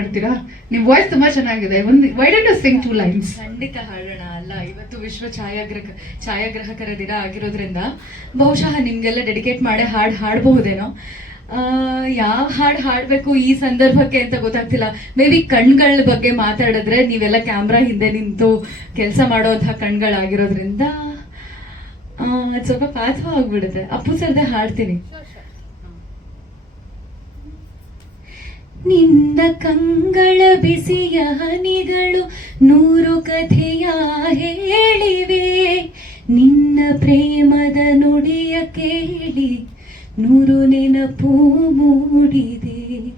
ಮಾಡ್ತೀರಾ ನಿಮ್ ವಾಯ್ಸ್ ತುಂಬಾ ಚೆನ್ನಾಗಿದೆ. ಒಂದು why don't you sing two lines ಖಂಡಿತ ಹಾಡೋಣ ಅಲ್ಲ ಇವತ್ತು ವಿಶ್ವ ಛಾಯಾಗ್ರಹ ಛಾಯಾಗ್ರಾಹಕರ ದಿನ ಆಗಿರೋದ್ರಿಂದ ಬಹುಶಃ ನಿಮ್ಗೆಲ್ಲ ಡೆಡಿಕೇಟ್ ಮಾಡೇ ಹಾಡು ಹಾಡಬಹುದೇನೋ. ಯಾವ ಹಾಡು ಹಾಡಬೇಕು ಈ ಸಂದರ್ಭಕ್ಕೆ ಅಂತ ಗೊತ್ತಾಗ್ತಿಲ್ಲ. ಮೇ ಬಿ ಕಣ್ಗಳ ಬಗ್ಗೆ ಮಾತಾಡಿದ್ರೆ ನೀವೆಲ್ಲ ಕ್ಯಾಮ್ರಾ ಹಿಂದೆ ನಿಂತು ಕೆಲಸ ಮಾಡುವಂತಹ ಕಣ್ಗಳಾಗಿರೋದ್ರಿಂದ ಆ, ಸ್ವಲ್ಪ ಪಾತ್ರ ಆಗ್ಬಿಡುತ್ತೆ ಅಪ್ಪು ಸರ್ದೆ ಹಾಡ್ತೀನಿ. ನಿನ್ನ ಕಂಗಳ ಬಿಸಿಯ ಹನಿಗಳು ನೂರು ಕಥೆಯ ಹೇಳಿವೆ. ನಿನ್ನ ಪ್ರೇಮದ ನುಡಿಯ ಕೇಳಿ ನೂರು ನೆನಪು ಮೂಡಿದೆ.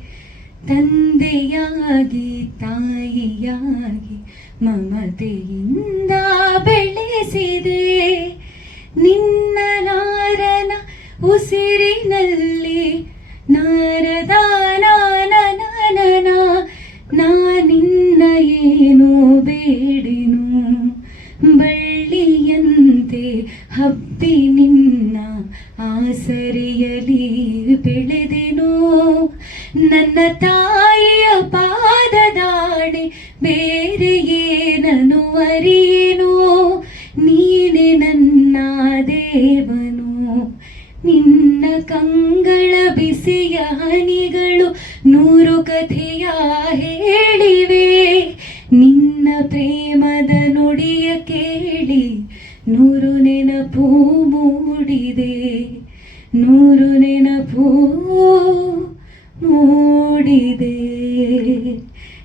ತಂದೆಯಾಗಿ, ತಾಯಿಯಾಗಿ ಮಮತೆಯಿಂದ ಬೆಳೆಸಿದೆ. ನಿನ್ನ ನಾರನ ಉಸಿರಿನಲ್ಲಿ ಬಳ್ಳಿಯಂತೆ ಹಬ್ಬಿ ನಿನ್ನ ಆಸರೆಯಲಿ ಬೆಳೆದೆನು. ನನ್ನ ತಾಯಿಯ ಪಾದದಾಣೆ ಬೇರೆ ಏನನು ಅರಿಯೇನೋ? ನೀನೆ ನನ್ನ ದೇವನು. ನಿನ್ನ ಕಂಗಳ ಬಿಸಿಯ ಹನಿಗಳು ನೂರು ಕಥೆಯ ಹೇಳಿವೆ. ನಿನ್ನ ಪ್ರೇಮದ ನುಡಿಯ ಕೇಳಿ ನೂರು ನೆನಪು ಮೂಡಿದೆ ನೂರು ನೆನಪು ಮೂಡಿದೆ.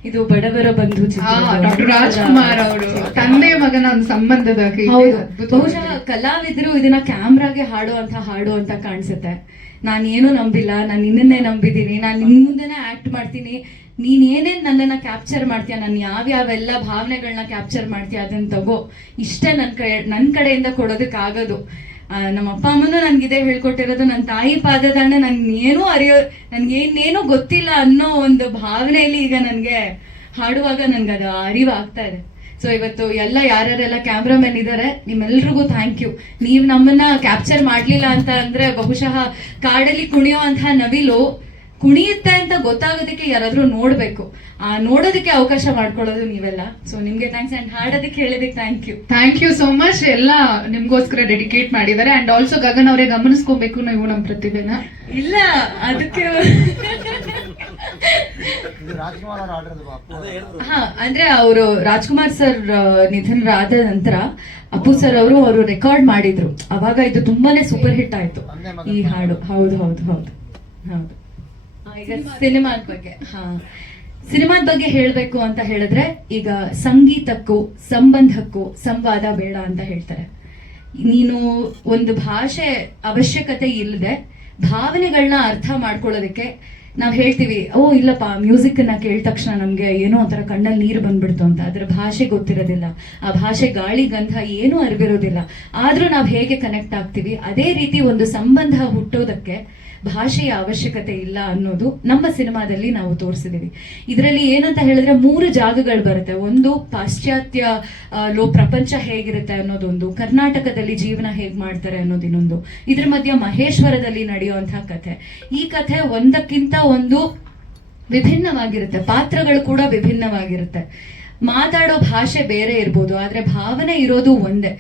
ಇದು ಬಡವರ ಬಂಧು ಡಾಕ್ಟರ್ ರಾಜ್ಕುಮಾರ್ ಅವರು ತಂದೆ ಮಗನ ಒಂದು ಸಂಬಂಧದ. ಬಹುಶಃ ಕಲಾವಿದರು ಇದನ್ನ ಕ್ಯಾಮ್ರಾಗೆ ಹಾಡುವಂತ ಹಾಡು ಅಂತ ಕಾಣಿಸುತ್ತೆ. ನಾನು ಏನು ನಂಬಿಲ್ಲ ನಾನು ನಿನ್ನನ್ನೇ ನಂಬಿದ್ದೀನಿ ನಾನು ನಿನ್ ಮುಂದೆನೆ ಆಕ್ಟ್ ಮಾಡ್ತೀನಿ. ನೀನ್ ಏನೇನ್ ನನ್ನನ್ನ ಕ್ಯಾಪ್ಚರ್ ಮಾಡ್ತೀಯ ನಾನು ಯಾವ್ಯಾವೆಲ್ಲ ಭಾವನೆಗಳನ್ನ ಕ್ಯಾಪ್ಚರ್ ಮಾಡ್ತೀಯ ಅದನ್ನ ತಗೋ. ಇಷ್ಟೇ ನನ್ ಕಡೆ ನನ್ ಕಡೆಯಿಂದ ಕೊಡೋದಕ್ಕಾಗೋದು. ನಮ್ಮ ಅಪ್ಪ ಅಮ್ಮನೂ ನನ್ಗಿದೇ ಹೇಳ್ಕೊಟ್ಟಿರೋದು. ನನ್ನ ತಾಯಿ ಪಾದದಾಂಡ ನನ್ ಏನೂ ಅರಿಯೋ ನನ್ಗೇನೇನೂ ಗೊತ್ತಿಲ್ಲ ಅನ್ನೋ ಒಂದು ಭಾವನೆಯಲ್ಲಿ ಈಗ ನನ್ಗೆ ಹಾಡುವಾಗ ನನ್ಗೆ ಅದು ಅರಿವಾಗ್ತಾ ಇದೆ. ಸೊ ಇವತ್ತು ಎಲ್ಲ ಯಾರ್ಯಾರೆಲ್ಲ ಕ್ಯಾಮ್ರಾಮನ್ ಇದ್ದಾರೆ ನಿಮ್ಮೆಲ್ರಿಗೂ ಥ್ಯಾಂಕ್ ಯು ನೀವು ನಮ್ಮನ್ನ ಕ್ಯಾಪ್ಚರ್ ಮಾಡ್ಲಿಲ್ಲ ಅಂತ ಅಂದ್ರೆ ಬಹುಶಃ ಕಾಡಲ್ಲಿ ಕುಣಿಯುವಂತಹ ನವಿಲು ಕುಣಿಯುತ್ತೆ ಅಂತ ಗೊತ್ತಾಗೋದಕ್ಕೆ ಯಾರಾದ್ರೂ ನೋಡ್ಬೇಕು. ಆ ನೋಡೋದಕ್ಕೆ ಅವಕಾಶ ಮಾಡ್ಕೊಳ್ಳೋದು ನೀವೆಲ್ಲ. ಸೊ ನಿಮ್ಗೆ ಥ್ಯಾಂಕ್ಸ್ ಅಂಡ್ ಹಾಡೋದಕ್ಕೆ ಹೇಳಿದಕ್ಕೆ thank you thank you so much ಎಲ್ಲ ನಿಮ್ಗೋಸ್ಕರ ಡೆಡಿಕೇಟ್ ಮಾಡಿದ್ದಾರೆ. ಅಂಡ್ ಆಲ್ಸೋ ಗಗನ್ ಅವರೇ ಗಮನಿಸ್ಕೋಬೇಕು ನೀವು ನಮ್ಮ ಪ್ರತಿಭೆನ. ಇಲ್ಲ ಅದಕ್ಕೆ ಇದು ರಾಜ್ಕುಮಾರ್ ಅವ್ರು ಆಡಿರೋದು ಹಾ ಅಂದ್ರೆ ಅವರು ರಾಜ್ಕುಮಾರ್ ಸರ್ ನಿಧನರಾದ ನಂತರ ಅಪ್ಪು ಸರ್ ಅವರು ಅವರು ರೆಕಾರ್ಡ್ ಮಾಡಿದ್ರು. ಅವಾಗ ಇದು ತುಂಬಾನೇ ಸೂಪರ್ ಹಿಟ್ ಆಯ್ತು. ಈ ಹಾಡು. ಹೌದು ಹೌದು ಹೌದು. ಹೌದು. ಈಗ ಸಿನಿಮಾದ ಬಗ್ಗೆ, ಹಾ. ಸಿನಿಮಾದ ಬಗ್ಗೆ ಹೇಳ್ಬೇಕು ಅಂತ ಹೇಳಿದ್ರೆ, ಈಗ ಸಂಗೀತಕ್ಕೂ ಸಂಬಂಧಕ್ಕೂ ಸಂವಾದ ಬೇಡ ಅಂತ ಹೇಳ್ತಾರೆ. ನೀನು ಒಂದು ಭಾಷೆ ಅವಶ್ಯಕತೆ ಇಲ್ಲದೆ ಭಾವನೆಗಳನ್ನ ಅರ್ಥ ಮಾಡ್ಕೊಳ್ಳೋದಕ್ಕೆ ನಾವ್ ಹೇಳ್ತೀವಿ, ಓ ಇಲ್ಲಪ್ಪ ಮ್ಯೂಸಿಕ್ನ ಕೇಳಿದ ತಕ್ಷಣ ನಮ್ಗೆ ಏನೋ ಒಂಥರ ಕಣ್ಣಲ್ಲಿ ನೀರು ಬಂದ್ಬಿಡ್ತು ಅಂತ. ಅದ್ರ ಭಾಷೆ ಗೊತ್ತಿರೋದಿಲ್ಲ. ಆ ಭಾಷೆ ಗಾಳಿ, ಗಂಧ ಏನೂ ಅರಿವಿರೋದಿಲ್ಲ. ಆದ್ರೂ ನಾವ್ ಹೇಗೆ ಕನೆಕ್ಟ್ ಆಗ್ತೀವಿ, ಅದೇ ರೀತಿ ಒಂದು ಸಂಬಂಧ ಹುಟ್ಟೋದಕ್ಕೆ ಭಾಷೆಯ ಅವಶ್ಯಕತೆ ಇಲ್ಲ ಅನ್ನೋದು ನಮ್ಮ ಸಿನಿಮಾದಲ್ಲಿ ನಾವು ತೋರಿಸಿದೀವಿ. ಇದರಲ್ಲಿ ಏನಂತ ಹೇಳಿದ್ರೆ ಮೂರು ಜಾಗಗಳು ಬರುತ್ತೆ. ಒಂದು ಪಾಶ್ಚಾತ್ಯ ಲೋ ಪ್ರಪಂಚ ಹೇಗಿರುತ್ತೆ ಅನ್ನೋದೊಂದು, ಕರ್ನಾಟಕದಲ್ಲಿ ಜೀವನ ಹೇಗ್ ಮಾಡ್ತಾರೆ ಅನ್ನೋದು ಇನ್ನೊಂದು, ಇದ್ರ ಮಧ್ಯ ಮಹೇಶ್ವರದಲ್ಲಿ ನಡೆಯುವಂತಹ ಕಥೆ. ಈ ಕಥೆ ಒಂದಕ್ಕಿಂತ ಒಂದು ವಿಭಿನ್ನವಾಗಿರುತ್ತೆ. ಪಾತ್ರಗಳು ಕೂಡ ವಿಭಿನ್ನವಾಗಿರುತ್ತೆ. ಮಾತಾಡೋ ಭಾಷೆ ಬೇರೆ ಇರ್ಬೋದು, ಆದ್ರೆ ಭಾವನೆ ಇರೋದು ಒಂದೇ.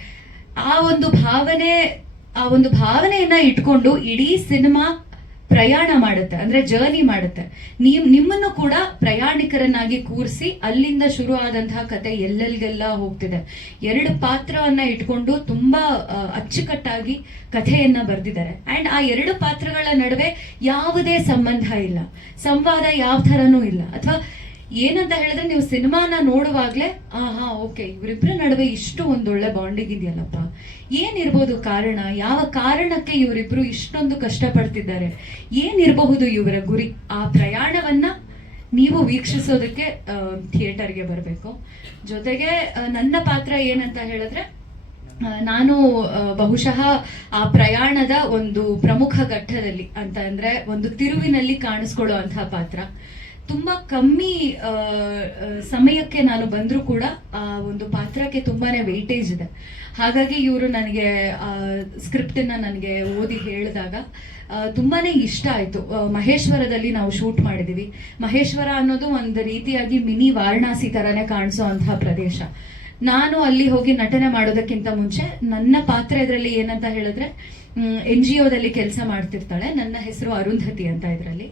ಆ ಒಂದು ಭಾವನೆ, ಆ ಒಂದು ಭಾವನೆಯನ್ನ ಇಟ್ಕೊಂಡು ಇಡೀ ಸಿನಿಮಾ ಪ್ರಯಾಣ ಮಾಡುತ್ತೆ, ಅಂದ್ರೆ ಜರ್ನಿ ಮಾಡುತ್ತೆ. ನೀವ್, ನಿಮ್ಮನ್ನು ಕೂಡ ಪ್ರಯಾಣಿಕರನ್ನಾಗಿ ಕೂರಿಸಿ ಅಲ್ಲಿಂದ ಶುರು ಆದಂತಹ ಕತೆ ಎಲ್ಲೆಲ್ಗೆಲ್ಲ ಹೋಗ್ತಿದೆ. ಎರಡು ಪಾತ್ರವನ್ನ ಇಟ್ಕೊಂಡು ತುಂಬಾ ಅಚ್ಚುಕಟ್ಟಾಗಿ ಕಥೆಯನ್ನ ಬರೆದಿದ್ದಾರೆ. ಅಂಡ್ ಆ ಎರಡು ಪಾತ್ರಗಳ ನಡುವೆ ಯಾವುದೇ ಸಂಬಂಧ ಇಲ್ಲ. ಸಂವಾದ ಯಾವ ಥರನೂ ಇಲ್ಲ. ಅಥವಾ ಏನಂತ ಹೇಳಿದ್ರೆ ನೀವು ಸಿನಿಮಾನ ನೋಡುವಾಗ್ಲೇ ಆ ಹಾ ಓಕೆ ಇವರಿಬ್ಬರ ನಡುವೆ ಇಷ್ಟು ಒಂದೊಳ್ಳೆ ಬಾಂಡಿಂಗ್ ಇದೆಯಲ್ಲಪ್ಪ. ಏನಿರ್ಬೋದು ಕಾರಣ? ಯಾವ ಕಾರಣಕ್ಕೆ ಇವರಿಬ್ರು ಇಷ್ಟೊಂದು ಕಷ್ಟಪಡ್ತಿದ್ದಾರೆ? ಏನಿರಬಹುದು ಇವರ ಗುರಿ? ಆ ಪ್ರಯಾಣವನ್ನ ನೀವು ವೀಕ್ಷಿಸೋದಕ್ಕೆ ಥಿಯೇಟರ್ಗೆ ಬರಬೇಕು. ಜೊತೆಗೆ ನನ್ನ ಪಾತ್ರ ಏನಂತ ಹೇಳಿದ್ರೆ ನಾನು ಬಹುಶಃ ಆ ಪ್ರಯಾಣದ ಒಂದು ಪ್ರಮುಖ ಘಟ್ಟದಲ್ಲಿ ಅಂತ ಅಂದ್ರೆ ಒಂದು ತಿರುವಿನಲ್ಲಿ ಕಾಣಿಸ್ಕೊಳ್ಳುವಂತಹ ಪಾತ್ರ. ತುಂಬಾ ಕಮ್ಮಿ ಸಮಯಕ್ಕೆ ನಾನು ಬಂದರೂ ಕೂಡ ಆ ಒಂದು ಪಾತ್ರಕ್ಕೆ ತುಂಬಾನೇ ವೆಯ್ಟೇಜ್ ಇದೆ. ಹಾಗಾಗಿ ಇವರು ನನಗೆ ಸ್ಕ್ರಿಪ್ಟ್ ಅನ್ನ ನನಗೆ ಓದಿ ಹೇಳಿದಾಗ ತುಂಬಾನೇ ಇಷ್ಟ ಆಯ್ತು. ಮಹೇಶ್ವರದಲ್ಲಿ ನಾವು ಶೂಟ್ ಮಾಡಿದೀವಿ. ಮಹೇಶ್ವರ ಅನ್ನೋದು ಒಂದು ರೀತಿಯಾಗಿ ಮಿನಿ ವಾರಣಾಸಿ ತರನೇ ಕಾಣಿಸೋ ಅಂತಹ ಪ್ರದೇಶ. ನಾನು ಅಲ್ಲಿ ಹೋಗಿ ನಟನೆ ಮಾಡೋದಕ್ಕಿಂತ ಮುಂಚೆ ನನ್ನ ಪಾತ್ರ ಇದರಲ್ಲಿ ಏನಂತ ಹೇಳಿದ್ರೆ ಎನ್ ಜಿ ಒದಲ್ಲಿ ಕೆಲಸ ಮಾಡ್ತಿರ್ತಾಳೆ. ನನ್ನ ಹೆಸರು ಅರುಂಧತಿ ಅಂತ ಇದರಲ್ಲಿ.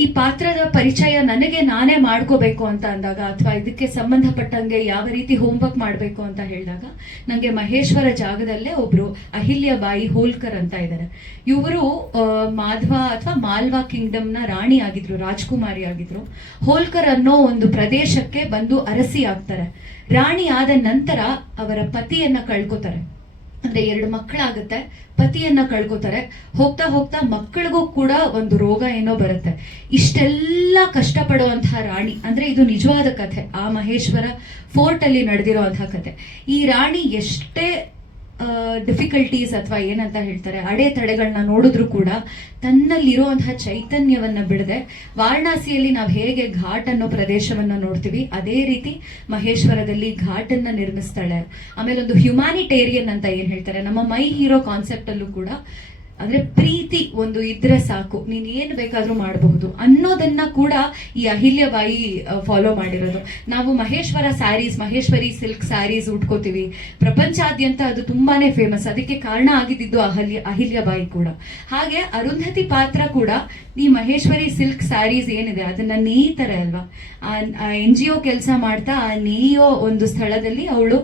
ಈ ಪಾತ್ರದ ಪರಿಚಯ ನನಗೆ ನಾನೇ ಮಾಡ್ಕೋಬೇಕು ಅಂತ ಅಂದಾಗ ಅಥವಾ ಇದಕ್ಕೆ ಸಂಬಂಧಪಟ್ಟಂಗೆ ಯಾವ ರೀತಿ ಹೋಮ್ವರ್ಕ್ ಮಾಡಬೇಕು ಅಂತ ಹೇಳಿದಾಗ ನನಗೆ ಮಹೇಶ್ವರ ಜಾಗದಲ್ಲೇ ಒಬ್ರು ಅಹಿಲ್ಯ ಬಾಯಿ ಹೋಲ್ಕರ್ ಅಂತ ಇದ್ದಾರೆ ಇವರು ಮಾಧ್ವ ಅಥವಾ ಮಾಲ್ವಾ ಕಿಂಗ್ಡಮ್ನ ರಾಣಿ ಆಗಿದ್ರು, ರಾಜ್ಕುಮಾರಿ ಆಗಿದ್ರು. ಹೋಲ್ಕರ್ ಅನ್ನೋ ಒಂದು ಪ್ರದೇಶಕ್ಕೆ ಬಂದು ಅರಸಿ ಆಗ್ತಾರೆ ರಾಣಿ ಆದ ನಂತರ ಅವರ ಪತಿಯನ್ನ ಕಳ್ಕೊತಾರೆ. ಅಂದ್ರೆ ಎರಡು ಮಕ್ಕಳಾಗುತ್ತೆ, ಪತಿಯನ್ನ ಕಳ್ಕೊತಾರೆ, ಹೋಗ್ತಾ ಹೋಗ್ತಾ ಮಕ್ಕಳಿಗೂ ಕೂಡ ಒಂದು ರೋಗ ಏನೋ ಬರುತ್ತೆ. ಇಷ್ಟೆಲ್ಲ ಕಷ್ಟಪಡುವಂತಹ ರಾಣಿ, ಅಂದ್ರೆ ಇದು ನಿಜವಾದ ಕಥೆ, ಆ ಮಹೇಶ್ವರ ಫೋರ್ಟ್ ಅಲ್ಲಿ ನಡೆದಿರುವಂತಹ ಕಥೆ. ಈ ರಾಣಿ ಎಷ್ಟೇ ಡಿಫಿಕಲ್ಟೀಸ್ ಅಥವಾ ಏನಂತ ಹೇಳ್ತಾರೆ ಅಡೆತಡೆಗಳನ್ನ ನೋಡಿದ್ರು ಕೂಡ ತನ್ನಲ್ಲಿರುವಂತಹ ಚೈತನ್ಯವನ್ನ ಬಿಡದೆ ವಾರಣಾಸಿಯಲ್ಲಿ ನಾವು ಹೇಗೆ ಘಾಟ್ ಅನ್ನೋ ಪ್ರದೇಶವನ್ನ ನೋಡ್ತೀವಿ, ಅದೇ ರೀತಿ ಮಹೇಶ್ವರದಲ್ಲಿ ಘಾಟನ್ನ ನಿರ್ಮಿಸ್ತಾಳೆ. ಆಮೇಲೆ ಒಂದು ಹ್ಯುಮ್ಯಾನಿಟೇರಿಯನ್ ಅಂತ ಏನ್ ಹೇಳ್ತಾರೆ, ನಮ್ಮ ಮೈ ಹೀರೋ ಕಾನ್ಸೆಪ್ಟ್ ಅಲ್ಲೂ ಕೂಡ ಅಂದ್ರೆ ಪ್ರೀತಿ ಒಂದು ಇದ್ರೆ ಸಾಕು. ನೀನ್ ಏನ್ ಬೇಕಾದ್ರೂ ಮಾಡಬಹುದು ಅನ್ನೋದನ್ನ ಕೂಡ ಈ ಅಹಿಲ್ಯಬಾಯಿ ಫಾಲೋ ಮಾಡಿರೋದು. ನಾವು Maheshwar saris Maheshwari silk saris ಉಟ್ಕೋತೀವಿ. ಪ್ರಪಂಚಾದ್ಯಂತ ಅದು ತುಂಬಾನೇ ಫೇಮಸ್ ಅದಕ್ಕೆ ಕಾರಣ ಆಗಿದ್ದು ಅಹಲ್ಯ ಅಹಿಲ್ಯಬಾಯಿ ಕೂಡ. ಹಾಗೆ ಅರುಂಧತಿ ಪಾತ್ರ ಕೂಡ ಈ ಮಹೇಶ್ವರಿ ಸಿಲ್ಕ್ ಸ್ಯಾರೀಸ್ ಏನಿದೆ? ಅದನ್ನ ನೇಯ್ತಾರೆ ಅಲ್ವಾ? ಆ ಎನ್ ಜಿ ಒ ಕೆಲಸ ಮಾಡ್ತಾ ಆ ನೇಯೋ ಒಂದು ಸ್ಥಳದಲ್ಲಿ ಅವಳು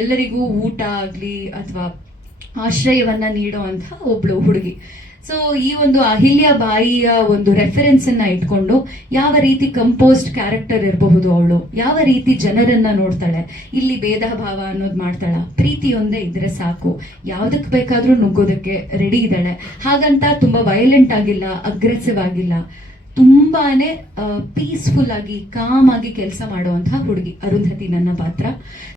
ಎಲ್ಲರಿಗೂ ಊಟ ಆಗ್ಲಿ ಅಥವಾ ಆಶ್ರಯವನ್ನ ನೀಡುವಂತ ಒಬ್ಳು ಹುಡುಗಿ. ಸೊ ಈ ಒಂದು ಅಹಿಲ್ಯ ಬಾಯಿಯ ಒಂದು ರೆಫರೆನ್ಸ್ ಅನ್ನ ಇಟ್ಕೊಂಡು ಯಾವ ರೀತಿ ಕಂಪೋಸ್ಡ್ ಕ್ಯಾರೆಕ್ಟರ್ ಇರಬಹುದು ಅವಳು? ಯಾವ ರೀತಿ ಜನರನ್ನ ನೋಡ್ತಾಳೆ? ಇಲ್ಲಿ ಭೇದ ಭಾವ ಅನ್ನೋದು ಮಾಡ್ತಾಳ. ಪ್ರೀತಿಯೊಂದೇ ಇದ್ರೆ ಸಾಕು. ಯಾವ್ದಕ್ ಬೇಕಾದ್ರೂ ನುಗ್ಗೋದಕ್ಕೆ ರೆಡಿ ಇದ್ದಾಳೆ. ಹಾಗಂತ ತುಂಬಾ ವಯಲೆಂಟ್ ಆಗಿಲ್ಲ ಅಗ್ರೆಸಿವ್ ಆಗಿಲ್ಲ. ತುಂಬಾನೇ ಪೀಸ್ಫುಲ್ ಆಗಿ ಕಾಮ್ ಆಗಿ ಕೆಲಸ ಮಾಡುವಂತಹ ಹುಡುಗಿ ಅರುಂಧತಿ ನನ್ನ ಪಾತ್ರ.